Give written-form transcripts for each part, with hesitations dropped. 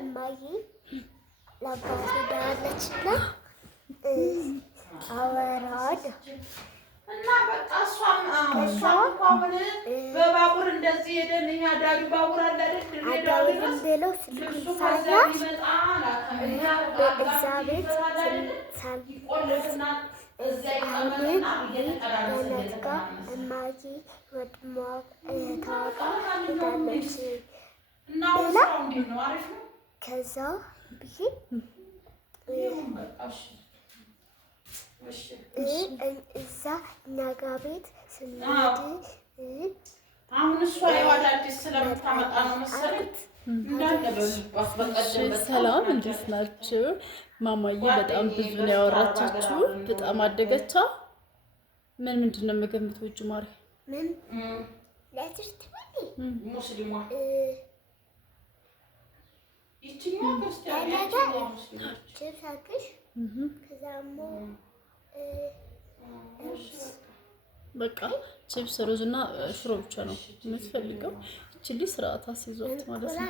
እማዬ ለአባቴ ዳለችና አወራድ እና በቃ እሷም እንኳን በባቡር እንደዚህ ሄደን እኛ ዳሪ ባቡር አለ አይደል ብለው ስልኩን ሳያት በእዛ ቤት በነጋ እማዬ ወድሟ ታዋቃ ሄዳለች ብላ ከዛ ብዬ እዛ እኛ ጋ ቤት ስንሄድ አሁን እሷ የዋዳዲስ ስለምታመጣ ነው መሰለኝ ሰላም እንዴት ናችሁ? ማማዬ በጣም ብዙ ነው ያወራቻችሁ። በጣም አደገቻ። ምንድን ነው የምገምተው? እጁ ማሪ ምን ለትርት ሙስሊሟ በቃ ቺፕስ ሩዝ እና ሽሮ ብቻ ነው የምትፈልገው። እቺ ስርዓት አስይዟት ማለት ነው።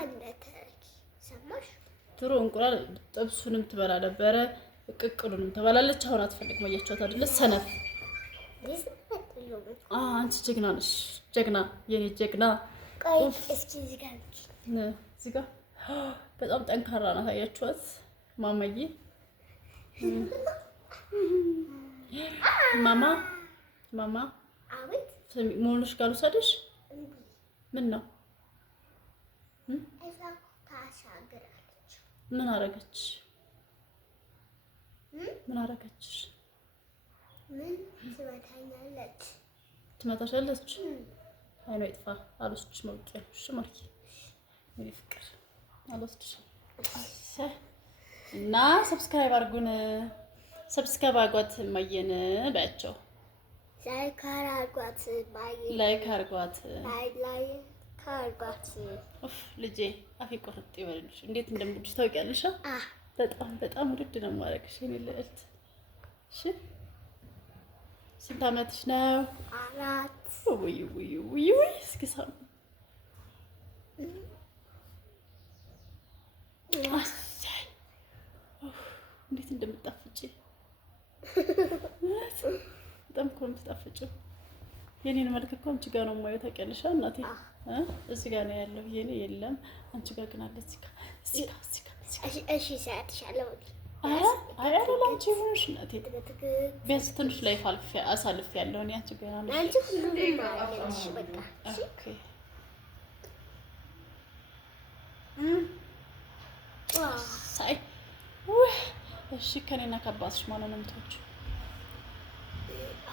ድሮ እንቁላል ጥብሱንም ትበላ ነበረ፣ ቅቅሉንም ትበላለች። አሁን አትፈልግም። አያችኋት አይደለ? ሰነፍ። አንቺ ጀግና ነሽ፣ ጀግና፣ የኔ ጀግና። እዚህ ጋር በጣም ጠንካራ ናት። አያችኋት ማማዬ? ማማ አቤት ሞልሽ ጋር ልውሰድሽ? ምን ነው? ምን አረገች? ምን አረገች? ምን ትመታኛለች? ትመታሻለች? አይኗ ይጥፋ። አልወስድሽ መውቂያ እሺ ማርኪ ምን ፍቅር አልወስድሽ እና ሰብስክራይብ አድርጉን። ሰብስክራይብ አድርጓት ማየን ባያቸው ላይክ አድርጓት ማየን ላይክ አድርጓት ካርጓት ኡፍ ልጄ አፌ ቆርጥ ይበልሽ። እንዴት እንደምወድሽ ታውቂያለሽ? በጣም ውድ ነው የማደርግሽ የኔ ልዕልት። እሺ ስንት ዓመትሽ ነው? 4 ውይ እስኪ ሳም እንዴት እንደምጣፍጪ በጣም እኮ ነው የምትጣፍጪው። የኔን መልክ እኮ አንቺ ጋር ነው የማየው ታውቂያለሽ እናቴ። እዚህ ጋር ነው ያለው የኔ የለም። አንቺ ጋር ግን አለ እዚህ ጋር። እሺ ሰዓትሻለሁ። አንቺ ሆነሽ እናቴ ቢያንስ ትንሽ ላይ አሳልፍ ያለው እኔ አንቺ ጋር ነው። አንቺ ሁሉም ማለትሽ በቃ ኦኬ ሳይ እሺ ከኔና ከአባትሽ ማለት ነው የምትወጪው?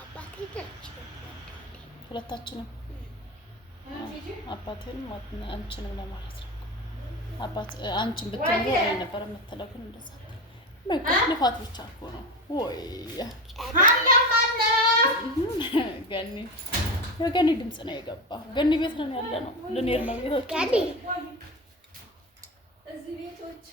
አባቴ ነች ሁለታችንም አባቴንም አንቺንም ለማለት ነው። አባት አንቺን ብትኖር እኔ ነበር የምትለው ግን እንደዛ በቃ ልፋት ብቻ እኮ ነው። ወይ ገኒ ድምፅ ነው የገባው። ገኒ ቤት ነው ያለ ነው። ልንሄድ ነው ቤቶች ገኒ እዚህ ቤቶች